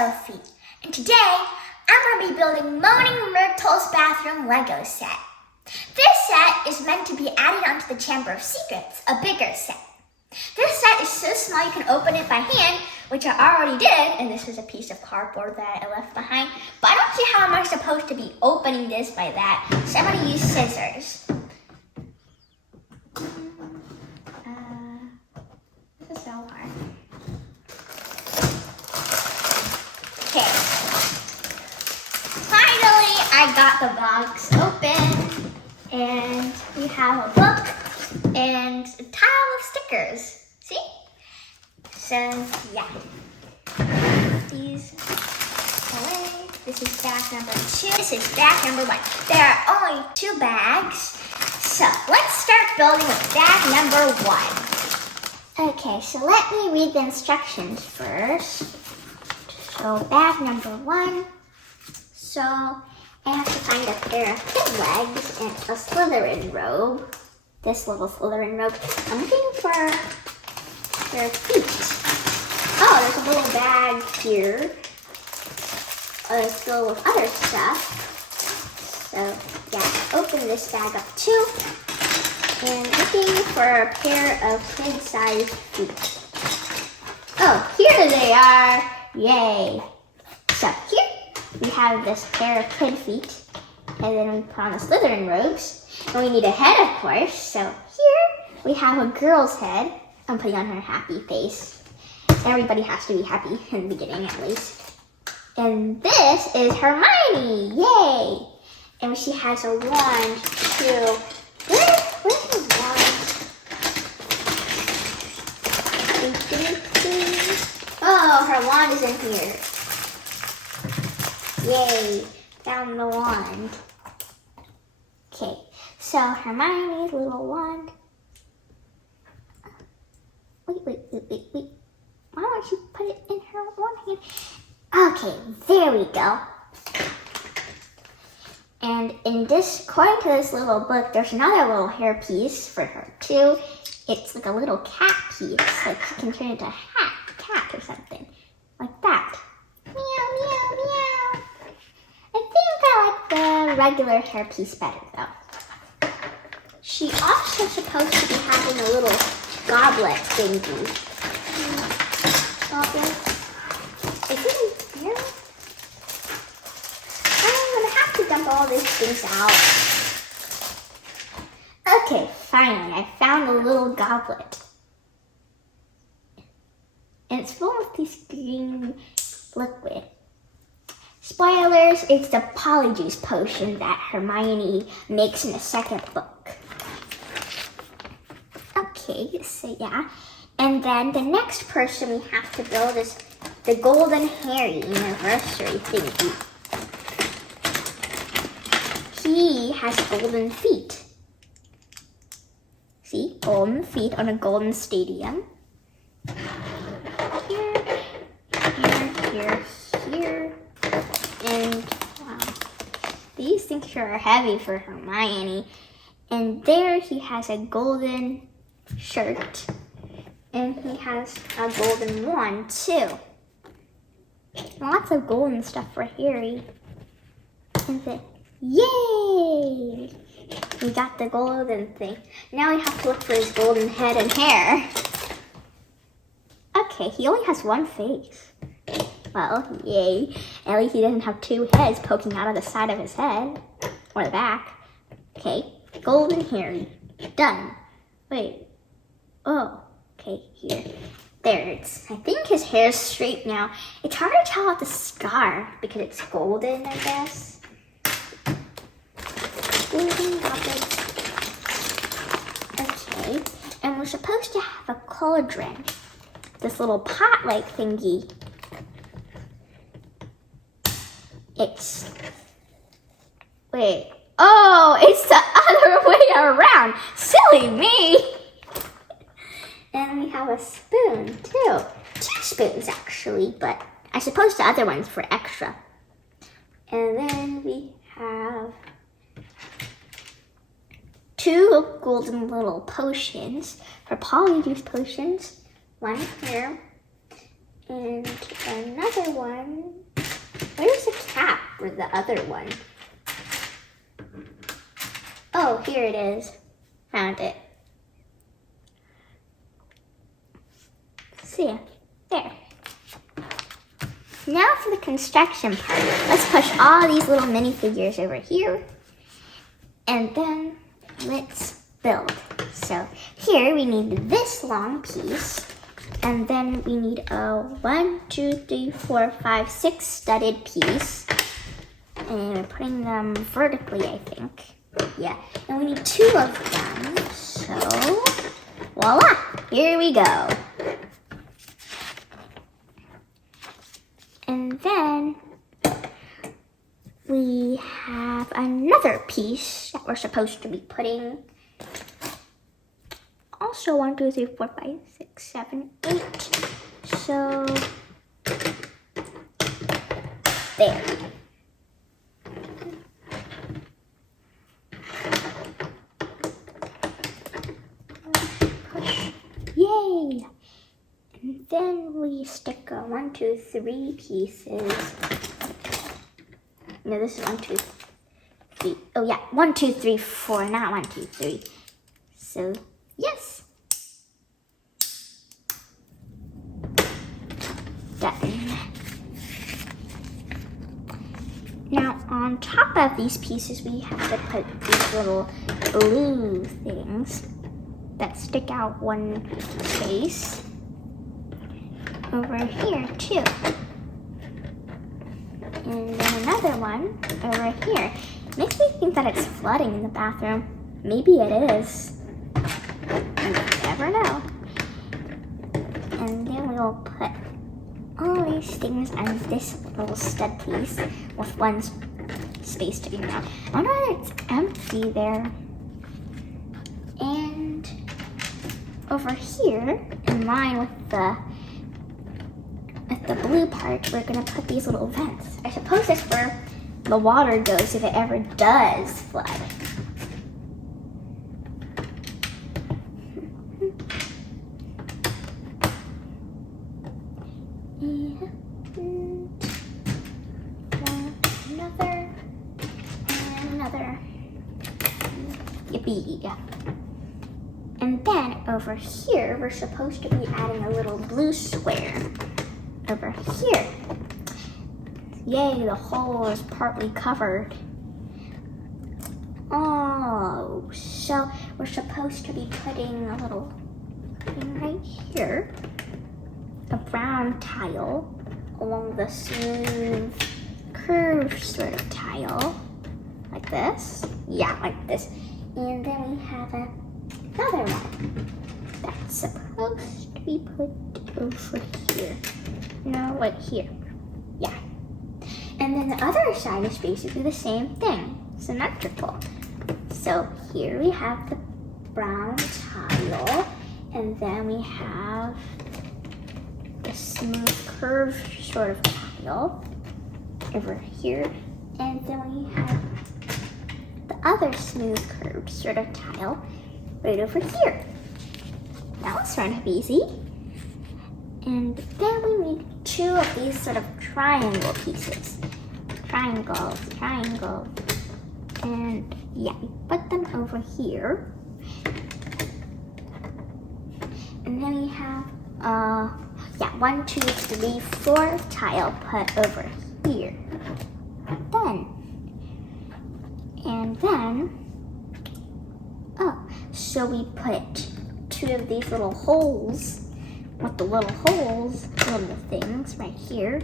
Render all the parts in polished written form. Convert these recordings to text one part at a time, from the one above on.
Sophie, and today I'm going to be building Moaning Myrtle's bathroom Lego set. This set is meant to be added onto the Chamber of Secrets, a bigger set. This set is so small you can open it by hand, which I already did, and this was a piece of cardboard that I left behind, but I don't see how I'm supposed to be opening this by that, so I'm going to use scissors. This is so hard. Okay. Finally, I got the box open, and we have a book and a tile of stickers. See? So, yeah. These away. This is bag number 2. This is bag number 1. There are only 2 bags. So, let's start building with bag number 1. Okay, so let me read the instructions first. So, bag number 1. So, I have to find a pair of kid legs and a Slytherin robe. This little Slytherin robe. I'm looking for their feet. Oh, there's a little bag here. It's filled with other stuff. So, yeah, open this bag up too. And looking for a pair of kid-sized feet. Oh, here they are. Yay. So here we have this pair of kid feet. And then we put on the Slytherin robes. And we need a head, of course. So here we have a girl's head. I'm putting on her happy face. Everybody has to be happy in the beginning, at least. And this is Hermione. Yay. And she has a wand, too. Where's her wand? Oh, her wand is in here. Yay, found the wand. Okay, so Hermione's little wand. Wait. Why don't you put it in her one hand? Okay, there we go. And in this, according to this little book, there's another little hair piece for her too. It's like a little cat piece, like she can turn into a cat or something, like that. Meow, meow, meow. I think I like the regular hair piece better though. She also supposed to be having a little goblet thingy. Goblet. Is it in here? I'm gonna have to dump all these things out. Okay, finally, I found a little goblet. And it's full of this green liquid. Spoilers, it's the Polyjuice Potion that Hermione makes in the second book. Okay, so yeah. And then the next person we have to build is the Golden Harry anniversary thingy. He has golden feet. See, golden feet on a golden stadium. Here. And wow, these things are heavy for Hermione. And there he has a golden shirt. And he has a golden wand too. Lots of golden stuff for Harry. And then, yay! We got the golden thing. Now we have to look for his golden head and hair. Okay, he only has one face. Well, yay. At least he doesn't have 2 heads poking out of the side of his head. Or the back. Okay, Golden Harry. Done. Wait. Oh, okay, here. There, I think his hair's straight now. It's hard to tell out the scarf because it's golden, I guess. Golden goblets. Okay, and we're supposed to have a cauldron. This little pot-like thingy. Wait. Oh, it's the other way around. Silly me. And we have a spoon, too. 2 spoons, actually, but I suppose the other one's for extra. And then we have 2 golden little potions for Polyjuice potions. One here, and another one the other one. Oh, here it is. Found it. See, there. Now for the construction part. Let's push all these little minifigures over here. And then let's build. So here we need this long piece. And then we need a 1, 2, 3, 4, 5, 6 studded piece. And we're putting them vertically, I think. Yeah, and we need 2 of them. So, voila, here we go. And then we have another piece that we're supposed to be putting. Also 1, 2, 3, 4, 5, 6, 7, 8. So, there. Push. Yay! And then we stick a 1, 2, 3 pieces. No, this is 1, 2, 3. Oh yeah, 1, 2, 3, 4, not 1, 2, 3. So, yes. Done. Now, on top of these pieces, we have to put these little blue things that stick out one space over here, too. And then another one over here. Makes me think that it's flooding in the bathroom. Maybe it is. You never know. And then we'll put all these things on this little stud piece with one space to be out. I wonder whether it's empty there. And over here, in line with the blue part, we're gonna put these little vents. I suppose that's where the water goes if it ever does flood. Another. Yippee. And then over here, we're supposed to be adding a little blue square over here. Yay, the hole is partly covered. Oh, so we're supposed to be putting a little thing right here, a brown tile along the smooth curved sort of tile, like this. Yeah, like this. And then we have another one that's supposed to be put over here. No, right here. Yeah. And then the other side is basically the same thing, symmetrical. So here we have the brown tile, and then we have the smooth curved sort of tile over here, and then we have the other smooth curved sort of tile right over here. That was sort of easy. And then we need 2 of these sort of triangle pieces. Triangles. And yeah, we put them over here. And then we have, 1, 2, 3, 4 tile put over here. So we put 2 of these little holes with the little things right here,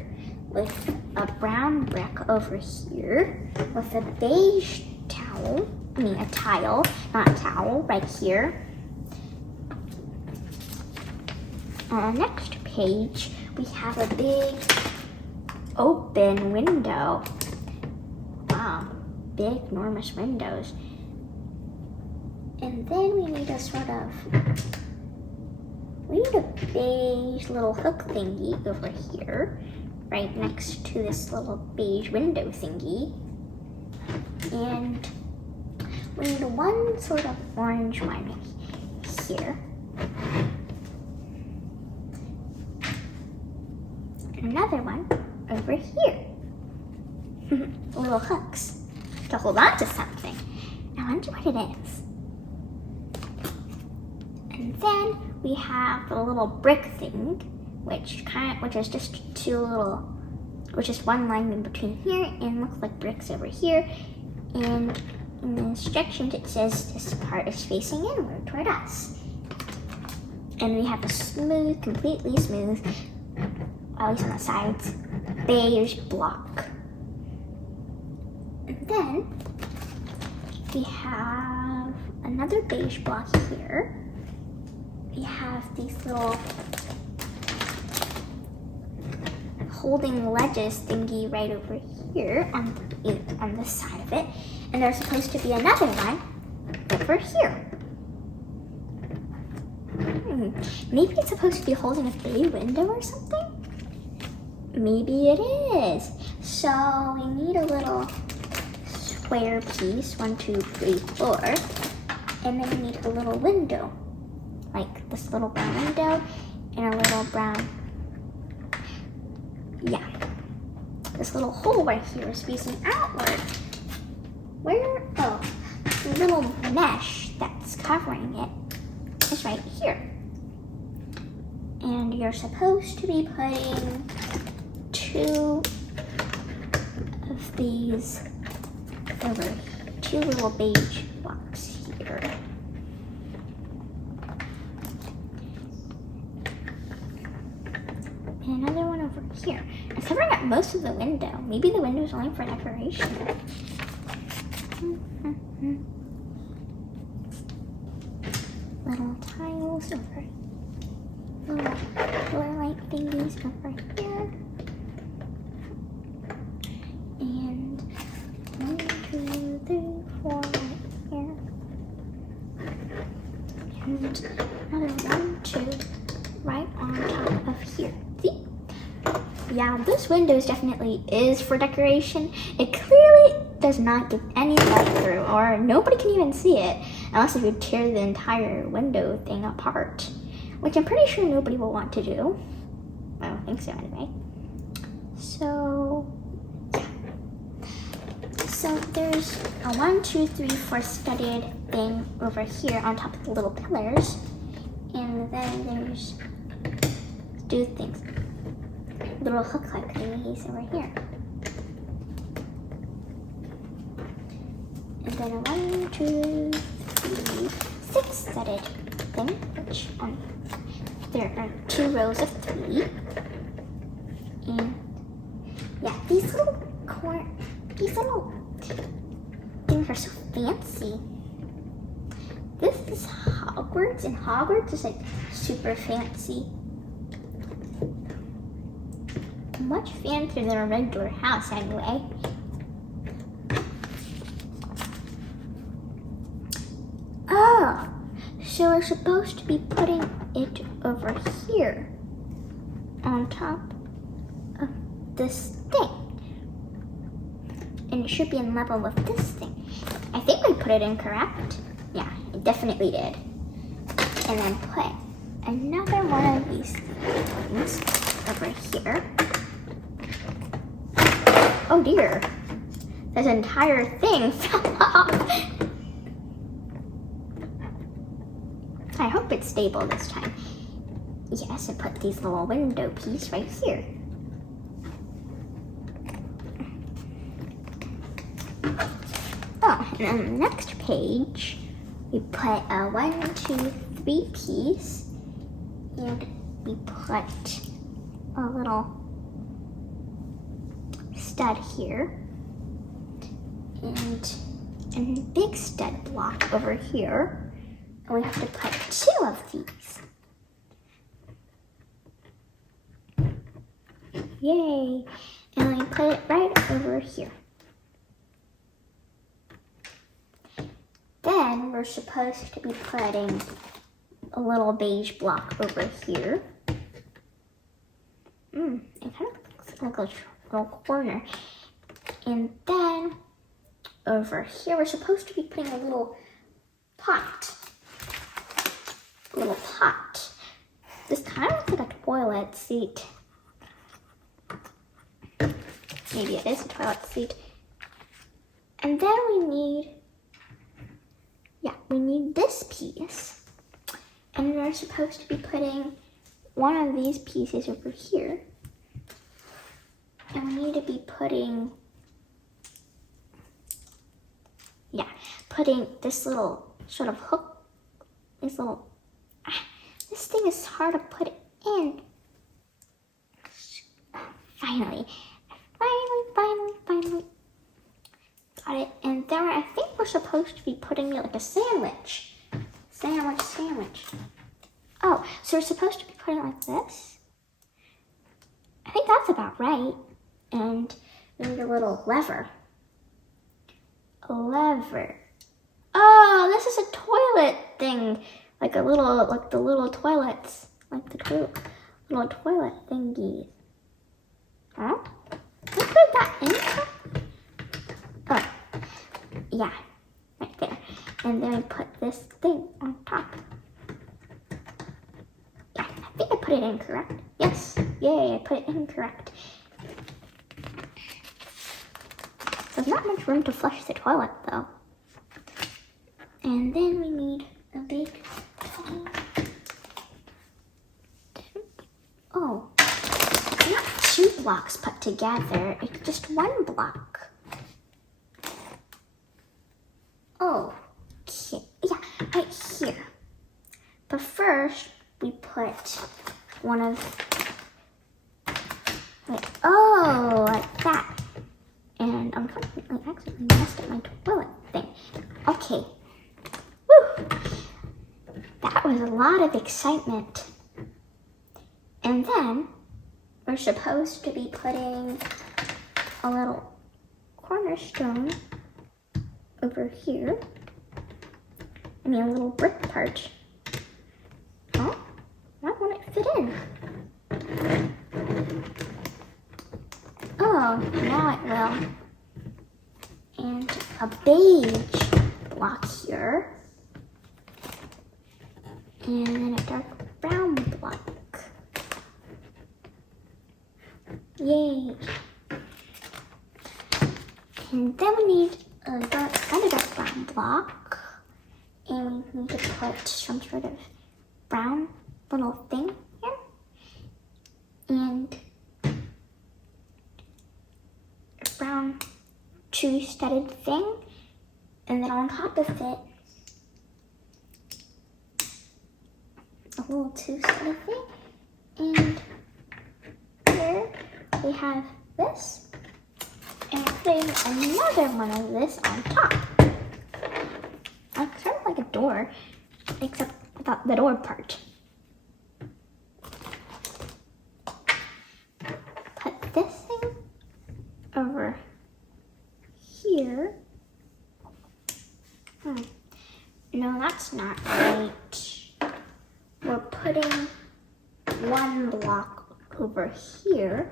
with a brown brick over here, with a beige towel, a tile, not a towel, right here. On the next page, we have a big open window. Wow, big, enormous windows. And then we need a beige little hook thingy over here, right next to this little beige window thingy. And we need one sort of orange one here. And another one over here. little hooks to hold on to something. I wonder what it is. And then we have the little brick thing, which is just which is one line in between here and looks like bricks over here. And in the instructions it says this part is facing inward toward us. And we have a smooth, completely smooth, at least on the sides, beige block. And then we have another beige block here. We have these little holding ledges thingy right over here on this side of it. And there's supposed to be another one over here. Maybe it's supposed to be holding a bay window or something? Maybe it is. So we need a little square piece, 1, 2, 3, 4. And then we need a little window, like this little brown window and a little brown, this little hole right here is facing outward. The little mesh that's covering it is right here. And you're supposed to be putting 2 of these over here, 2 little beige blocks here. And another one over here. It's covering up most of the window. Maybe the window is only for decoration. Little tiles over here. Little light thingies over here. And 1, 2, 3, 4 right here. And another 1, 2 right on top of here. See? Yeah, this window definitely is for decoration. It clearly does not get any light through, or nobody can even see it unless you tear the entire window thing apart, which I'm pretty sure nobody will want to do. I don't think so anyway. So yeah. So there's a 1, 2, 3, 4 studded thing over here on top of the little pillars, and then there's things, little hook-like thingies over here. And then a 1, 2, 3, 6 studded thing, which there are 2 rows of 3. And yeah, these little things are so fancy. This is Hogwarts, and Hogwarts is like super fancy. Much fancier than a regular house anyway. Oh, so we're supposed to be putting it over here on top of this thing. And it should be in level with this thing. I think I put it in correct. Yeah, it definitely did. And then put another one of these things over here. Oh dear, this entire thing fell off. I hope it's stable this time. Yes, and put these little window piece right here. Oh, and on the next page, we put a 1, 2, 3 piece, and we put a little stud here, and a big stud block over here. And we have to put 2 of these. Yay! And we put it right over here. Then we're supposed to be putting a little beige block over here. It kind of looks like a little corner. And then over here, we're supposed to be putting a little pot. This kind of looks like a toilet seat. maybe it is a toilet seat. And then we need this piece. And we're supposed to be putting one of these pieces over here. And we need to be putting this little sort of hook, this thing is hard to put in. Finally. Got it. And then I think we're supposed to be putting it like a sandwich. Sandwich. Oh, so we're supposed to be putting it like this? I think that's about right. And we need a little lever. Oh, this is a toilet thing. Like the little toilets. Like the little toilet thingies. Huh? Can I put that in? Oh, yeah, right there. And then we put this thing on top. Yeah, I think I put it in correct. Yes, yay, I put it in correct. There's not much room to flush the toilet though. And then we need a big towel. Oh, not 2 blocks put together, it's just 1 block. Okay, yeah, right here. But first, we put one of, like that. And unfortunately, I accidentally messed up my toilet thing. Okay. Woo! That was a lot of excitement. And then, we're supposed to be putting a little cornerstone over here. I mean, a little brick part. Oh, why won't it fit in? Oh, now it will. And a beige block here. And then a dark brown block. Yay. And then we need another dark brown block. And we need to put some sort of brown little thing here. And a brown two-studded thing. And then on top of it, a little two-studded thing. And here we have this. And putting another one of this on top. It's sort of like a door, except without the door part. Put this thing over here. No, that's not right. We're putting 1 block over here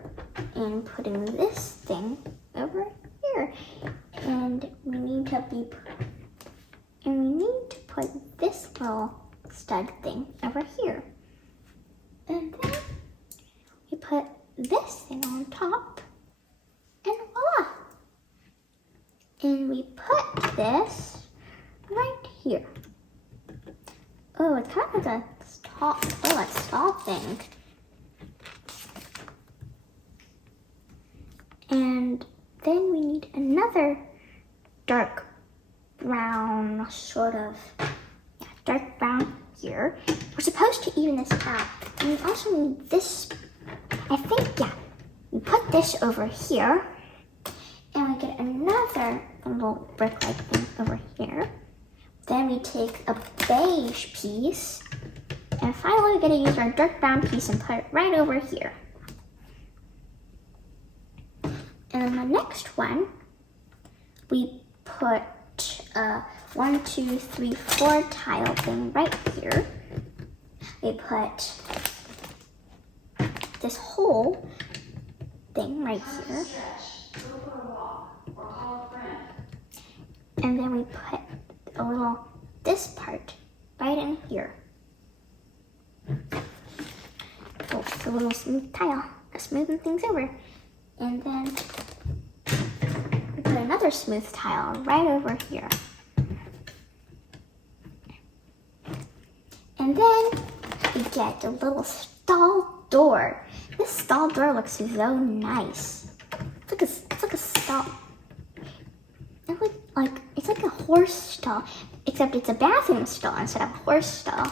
and putting this thing over here. And we need to put this little stud thing over here. And then we put this thing on top, and voila! And we put this right here. Oh, it's kind of like a stall thing. And then we need another dark brown, dark brown here. We're supposed to even this out. And we also need this, we put this over here. And we get another little brick-like thing over here. Then we take a beige piece. And finally we get to use our dark brown piece and put it right over here. And then the next one, we put a 1, 2, 3, 4 tile thing right here. We put this whole thing right here. And then we put this part right in here. Oh, it's a little smooth tile, smoothing things over. And then put another smooth tile right over here. And then we get a little stall door. This stall door looks so nice. It's like a stall. It's like a horse stall, except it's a bathroom stall instead of a horse stall.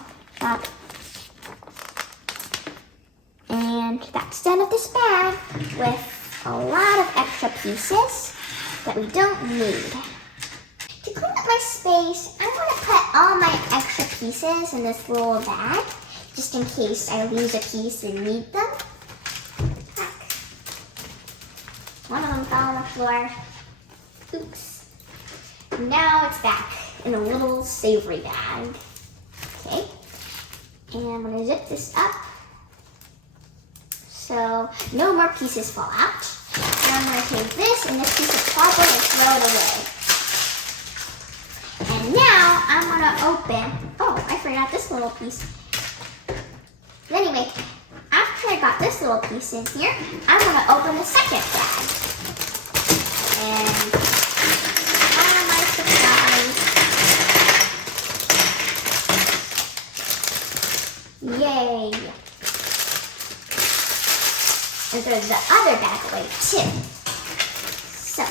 And that's done with this bag with a lot of extra pieces that we don't need. To clean up my space, I'm going to put all my extra pieces in this little bag, just in case I lose a piece and need them. One of them fell on the floor. Oops. Now it's back in a little savory bag. Okay. And I'm going to zip this up so no more pieces fall out. And I'm going to take this and this piece of cardboard and throw it away. And now I'm going to open, oh, I forgot this little piece. Anyway, after I got this little piece in here, I'm going to open the second bag. And my surprise. Yay. And throw the other bag away too. So,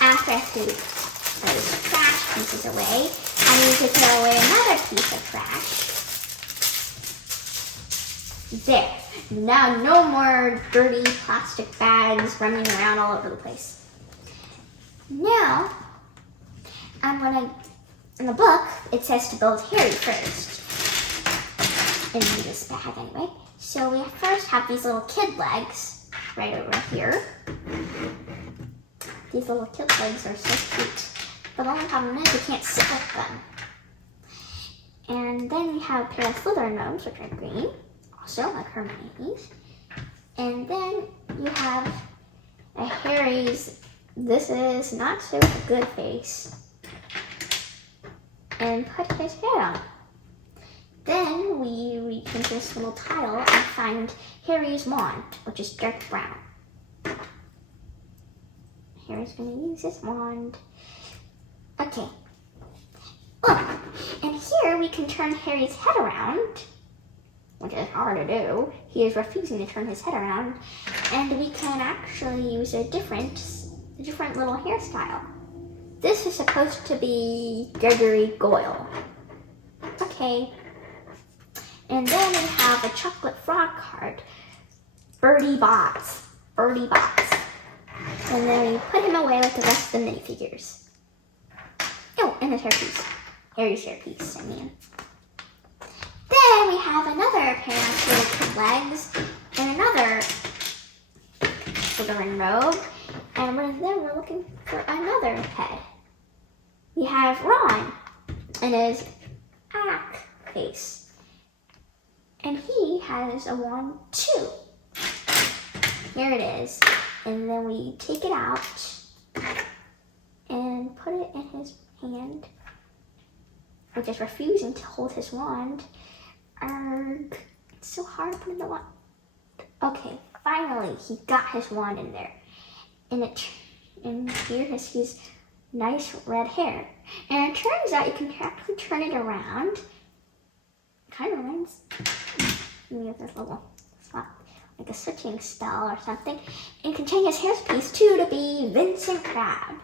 after I threw those trash pieces away, I need to throw away another piece of trash. There. Now no more dirty plastic bags running around all over the place. Now, I'm gonna, in the book, it says to build Harry first. In this bag anyway. So we first have these little kid legs right over here. These little kid legs are so cute. But the only problem is we can't sit with them. And then we have a pair of Slytherin robes, which are green. Also, like Hermione's. And then you have a Harry's, this is not so good face. And put his hair on. Then we reach into this little tile and find Harry's wand, which is dark brown. Harry's gonna use his wand. Okay. Oh, and here we can turn Harry's head around, which is hard to do. He is refusing to turn his head around, and we can actually use a different little hairstyle. This is supposed to be Gregory Goyle. Okay. And then we have a chocolate frog card, Birdie Bots. And then we put him away with the rest of the minifigures. Oh, and his hairpiece. Harry's hairpiece, I mean. Then we have another pair of little kid legs and another Slytherin robe. And then we're looking for another head. We have Ron and his ack face. And he has a wand too. Here it is. And then we take it out and put it in his hand, which is refusing to hold his wand. Arrgh. It's so hard to put in the wand. Okay, finally he got his wand in there. And here is his nice red hair. And it turns out you can actually turn it around. Kind of reminds me of this little spot, like a switching spell or something. And you can change his hairpiece too to be Vincent Crabbe.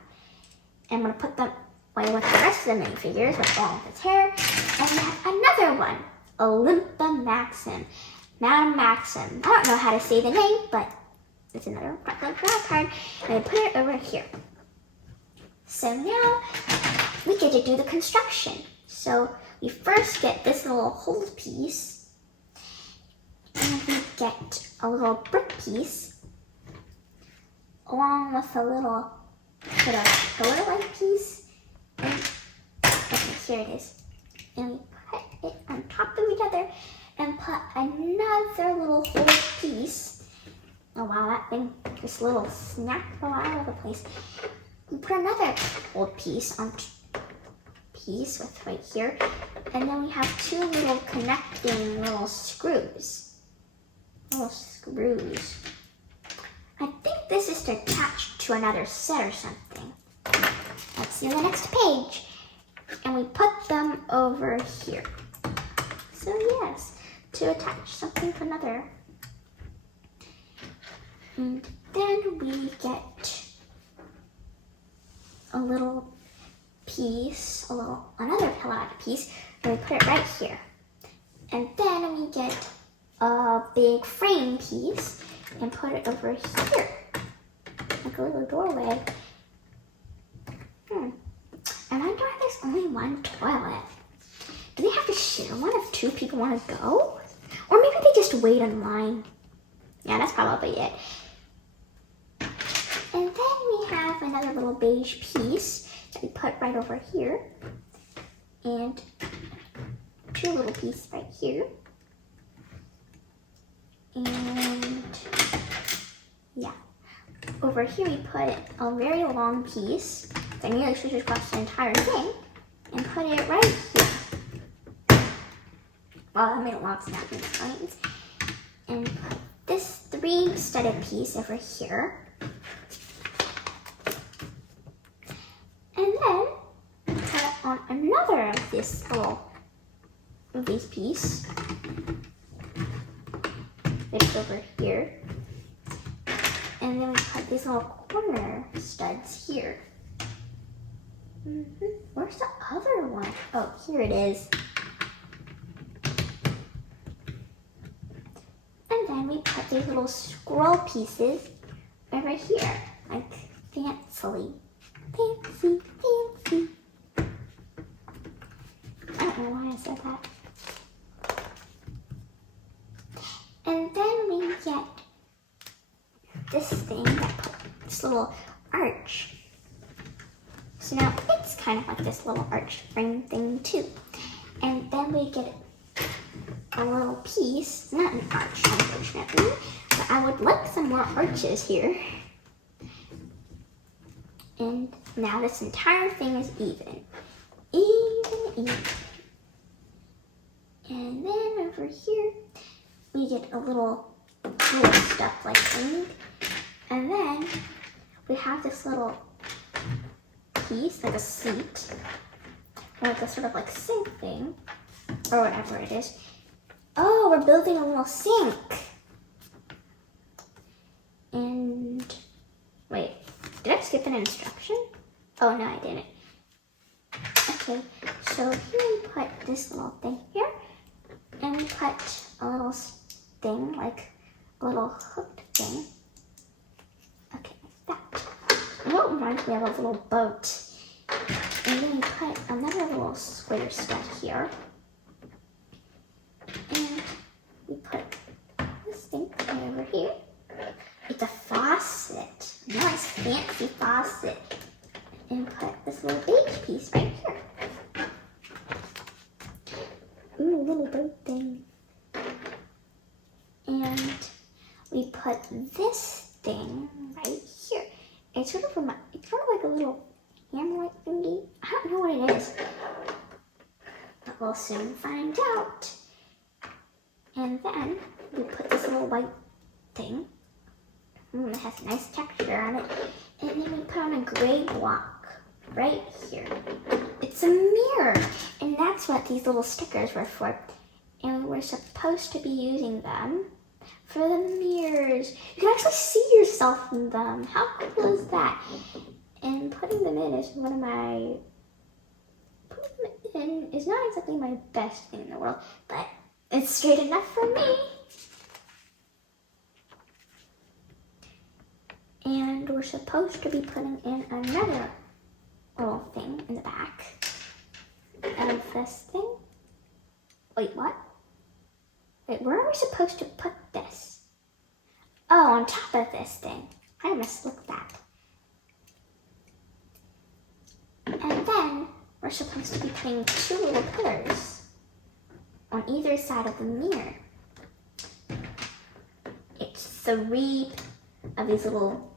And I'm going to put them away with the rest of the minifigures with all of his hair. And we have another one, Olympia Maxim. Madam Maxim. I don't know how to say the name, but it's another chocolate frog card. And I put it over here. So now we get to do the construction. So we first get this little hold piece, and we get a little brick piece, along with a little bit of pillar-like piece. And, okay, here it is. And we put it on top of each other and put another little hold piece. Oh wow, that thing, this little snap all over the place. We put another hold piece on piece with right here, and then we have two little connecting little screws. I think this is to attach to another set or something. see on the next page. And we put them over here. So yes, to attach something to another. And then we get a little piece, another pillow piece, and we put it right here. And then we get a big frame piece and put it over here, like a little doorway. And I wonder why there's only one toilet. Do they have to share one if two people want to go? Or maybe they just wait in line. Yeah, that's probably it. And then we have another little beige piece that we put right over here. And two little pieces right here. And yeah, over here we put a very long piece. I nearly switched across the entire thing and put it right here. Well, I made a lot of snapping points. And put this 3-studded piece over here. And then put on another of this piece. It's over here. And then we put these little corner studs here. Where's the other one? Oh, here it is. And then we put these little scroll pieces over here, like fancily. Fancy, fancy. I don't know why I said that. And then we get this thing, this little arch. So now it's kind of like this little arch frame thing too. And then we get a little piece, not an arch unfortunately, but I would like some more arches here. And now this entire thing is even. Even. And then over here, we get a little stuff like thing. And then we have this little piece, like a seat, or like a sort of like sink thing, or whatever it is. Oh, we're building a little sink. And wait, did I skip an instruction? Oh no, I didn't. Okay, so here we put this little thing here, and we put a little thing, like a little hooked thing. Okay, like that. And that reminds me of a little boat. And then we put another little square stud here. And we put this thing right over here. It's a faucet. Nice fancy faucet. And put this little beige piece right here. Ooh, little boat thing. And we put this thing right here. It's sort of like a little hamlet thingy. I don't know what it is, but we'll soon find out. And then we put this little white thing. It has a nice texture on it. And then we put on a gray block right here. It's a mirror, and that's what these little stickers were for. And we're supposed to be using them for the mirrors. You can actually see yourself in them. How cool is that? And putting them in is not exactly my best thing in the world, but it's straight enough for me. And we're supposed to be putting in another little thing in the back of this thing. Wait, what? Wait, where are we supposed to put this? Oh, on top of this thing. I mislooked that. And then we're supposed to be putting 2 little pillars on either side of the mirror. It's 3 of these little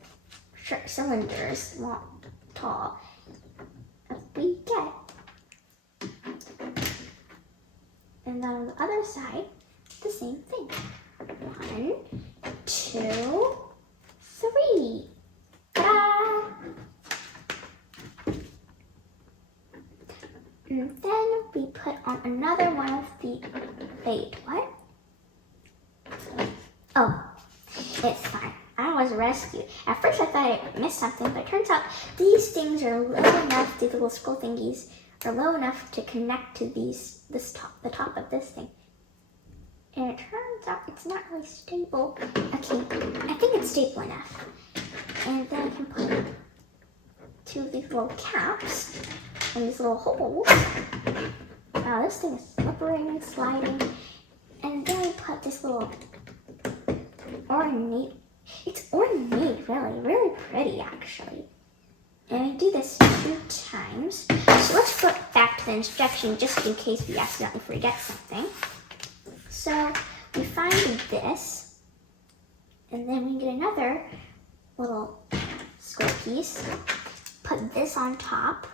cylinders, long, tall, as we get. And then on the other side, the same thing. 1, 2, 3. Ta-da! And then we put on another one of the, wait, what? Oh, it's fine. I was rescued. At first I thought I missed something, but it turns out these things are low enough, these little scroll thingies are low enough to connect to the top of this thing. And it turns out it's not really stable. Okay, I think it's stable enough. And then I can put two of these little caps and these little holes. Wow, this thing is slippery and sliding. And then we put this little ornate. It's ornate, really pretty actually. And we do this 2 times. So let's flip back to the instruction just in case we accidentally forget something. So we find this, and then we get another little square piece. Put this on top.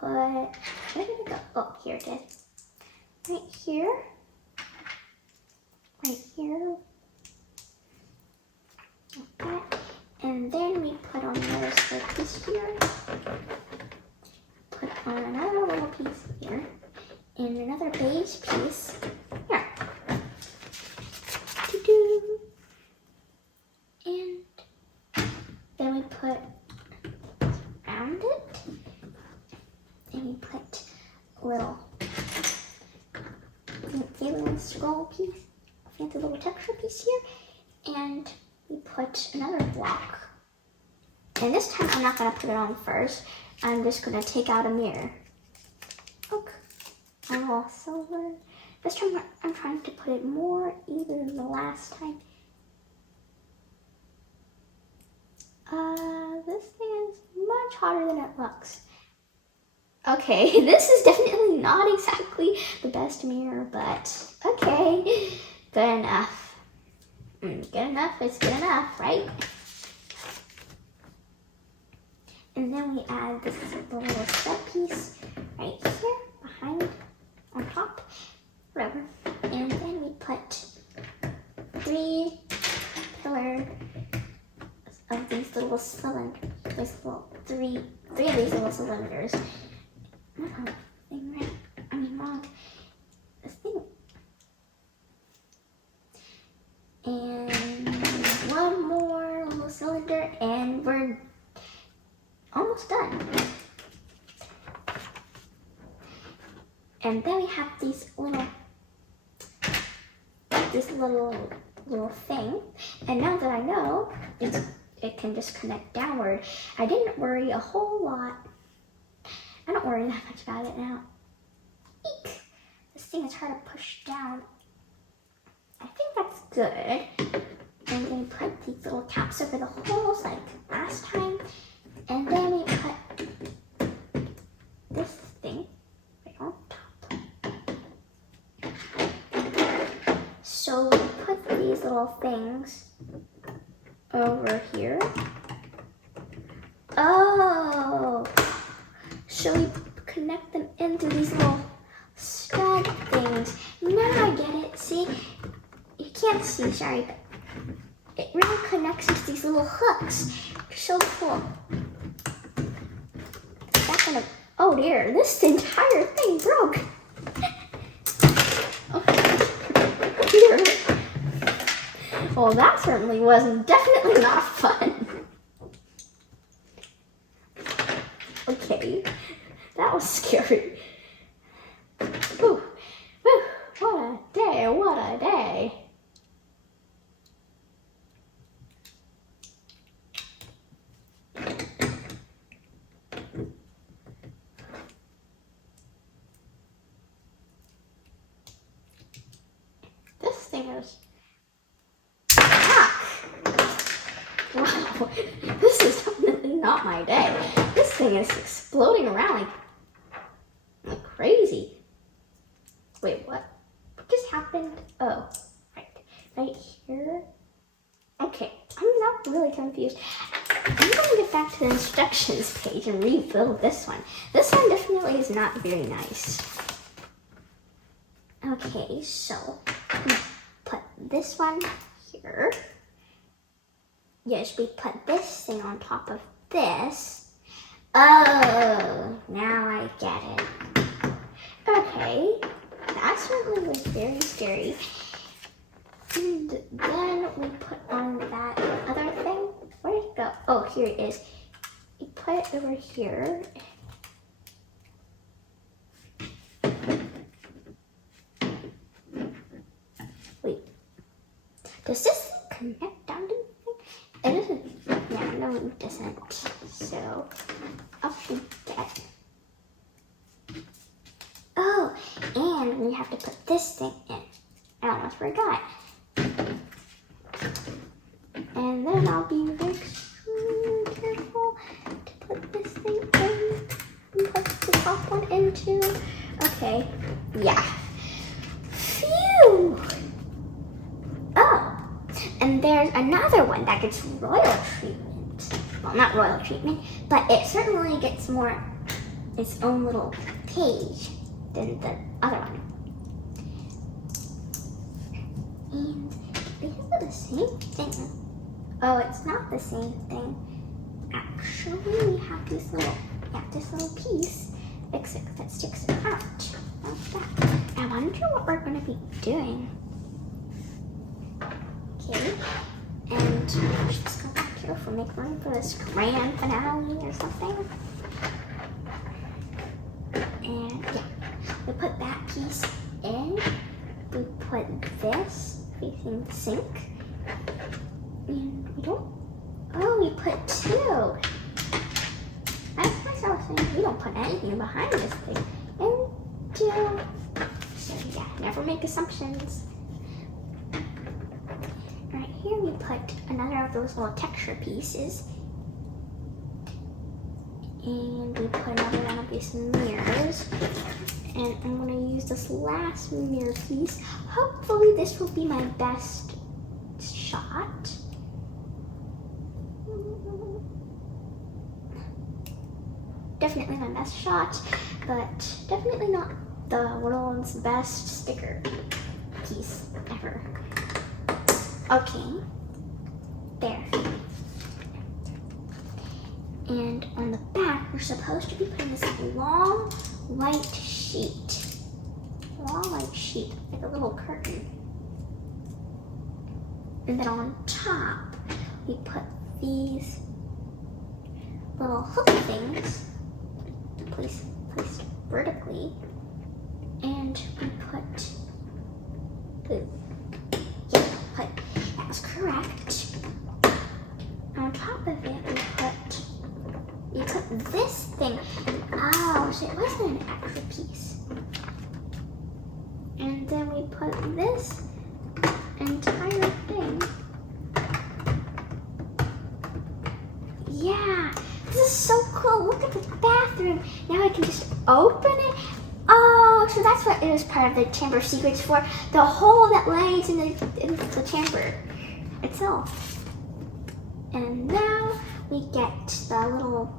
Where did it go? Oh, here it is. Right here. Right here. Like that. And then we put on another square piece here. Put on another little piece here. And another beige piece here. Doo-doo. And then we put around it. And we put a little fancy little scroll piece, fancy little texture piece here. And we put another block. And this time I'm not going to put it on first. I'm just going to take out a mirror. Okay. A little silver. This time I'm trying to put it more even than the last time. This thing is much hotter than it looks. Okay, this is definitely not exactly the best mirror, but okay, good enough. Good enough is good enough, right? And then we add this little stud piece right here, behind, on top, whatever. And then we put 3 pillars of these little cylinders. This little three of these little cylinders. Wrong. This thing. And one more little cylinder, and we're almost done. And then we have these little thing. And now that I know it can just connect downward, I didn't worry a whole lot. I don't worry that much about it now. Eek! This thing is hard to push down. I think that's good. And then we put these little caps over the holes like last time. And then we put this thing right on top. So we put these little things over here. Oh! So we connect them into these little stud things. Now I get it. See? You can't see, sorry, but it really connects into these little hooks. So cool. That's gonna, oh dear, this entire thing broke. Oh dear. Well, that certainly wasn't, definitely not fun. Okay, that was scary. Ooh, ooh, what a day, what a day. This thing is wow, this is definitely not my day. This thing is exploding around like crazy. Wait, what? What just happened? Oh, right here. Okay, I'm not really confused. I'm gonna get back to the instructions page and rebuild this one. This one definitely is not very nice. Okay, so we put this one here. Yes, we put this thing on top of this. Oh, now I get it. Okay, that certainly was very scary. And then we put on that other thing. Where did it go? Oh, here it is. You put it over here. Wait, does this connect down to the thing? It doesn't. Yeah, no, it doesn't. So, up we get. Oh, and we have to put this thing in. I almost forgot. And then I'll be very careful to put this thing in and put the top one in too. Okay, yeah. Phew! Oh, and there's another one that gets royal treatment. Well, not royal treatment, but it certainly gets more its own little page than the other one. And they have the same thing. Oh, it's not the same thing. Actually, we have this little piece that sticks out like that. I wonder what we're going to be doing. Okay, and let's just go back here if we make room for this grand finale or something. And yeah, we put that piece in. We put this facing the sink. And we don't. Oh, we put two. That's myself saying we don't put anything behind this thing. And two. So yeah, never make assumptions. Right here we put another of those little texture pieces. And we put another one of these mirrors. And I'm going to use this last mirror piece. Hopefully this will be my best shot. Definitely my best shot, but definitely not the world's best sticker piece ever. Okay, there. And on the back, we're supposed to be putting this long white sheet. Like a little curtain. And then on top, we put these little hook things placed vertically. And we put, that was correct. On top of it, we put this thing. Oh, so it wasn't an extra piece. And then we put this entire thing. Yeah, this is so cool. Look at the bathroom. Now I can just open it. Oh, so that's what it was part of the Chamber of Secrets for. The hole that lays in the chamber itself. And now we get the little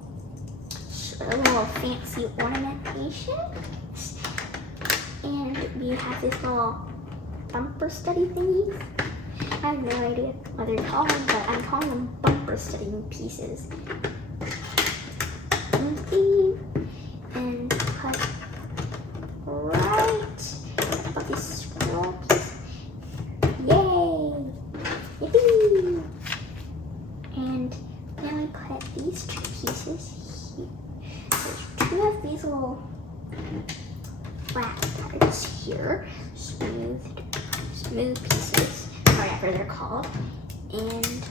fancy ornamentation. And we have this little bumper study thingy. I have no idea what they're called, but I'm calling them bumper studying pieces. And put right above this scroll piece. Yay! Yippee! And then we put these two pieces here. There's two of these little flat patterns here, smooth pieces, whatever they're called, and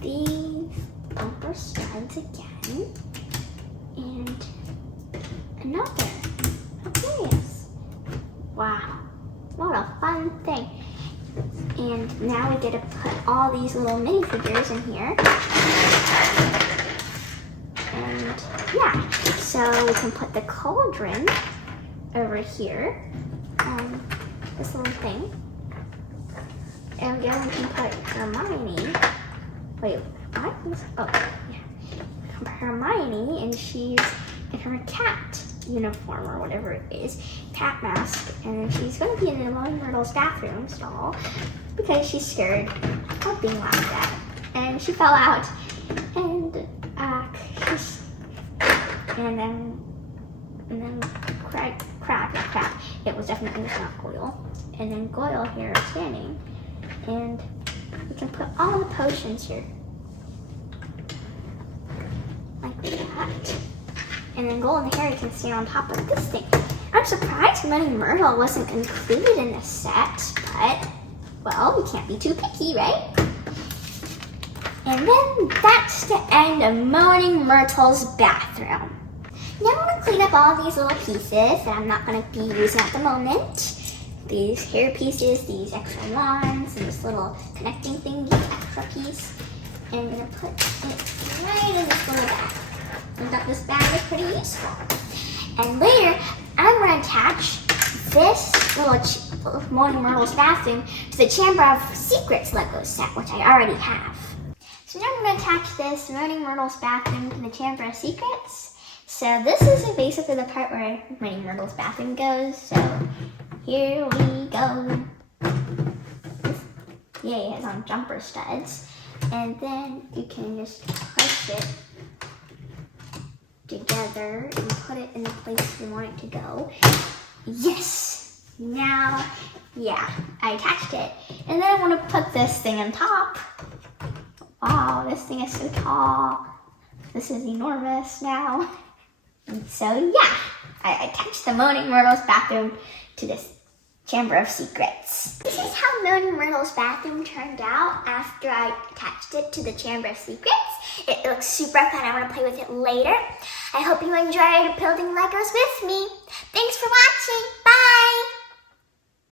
these bumper studs again, and another. Yes. Wow, what a fun thing! And now we get to put all these little minifigures in here. And yeah, so we can put the cauldron over here on this little thing. And then we can put Hermione. Wait, what? Oh, yeah. Hermione, and she's in her cat uniform or whatever it is, cat mask, and she's going to be in the Lone Myrtle's bathroom stall because she's scared of being laughed at. And she fell out And crap. It was definitely not Goyle. And then Goyle here is standing. And we can put all the potions here. Like that. And then Goyle and Harry can stand on top of this thing. I'm surprised Money Myrtle wasn't included in the set, but, well, we can't be too picky, right? And then that's the end of Moaning Myrtle's bathroom. Now I'm going to clean up all these little pieces that I'm not going to be using at the moment. These hair pieces, these extra wands, and this little connecting thing, this extra piece. And I'm going to put it right in this little bag. I thought this bag was pretty useful. And later, I'm going to attach this little Moaning Myrtle's bathroom to the Chamber of Secrets Lego set, which I already have. So now I'm going to attach this Moaning Myrtle's bathroom to the Chamber of Secrets. So this is basically the part where Moaning Myrtle's bathroom goes. So here we go. Yay, it has on jumper studs. And then you can just push it together and put it in the place you want it to go. Yes! Now, yeah, I attached it. And then I want to put this thing on top. Wow, this thing is so tall. This is enormous now. And so yeah, I attached the Moaning Myrtle's bathroom to this Chamber of Secrets. This is how Moaning Myrtle's bathroom turned out after I attached it to the Chamber of Secrets. It looks super fun. I want to play with it later. I hope you enjoyed building Legos with me. Thanks for watching.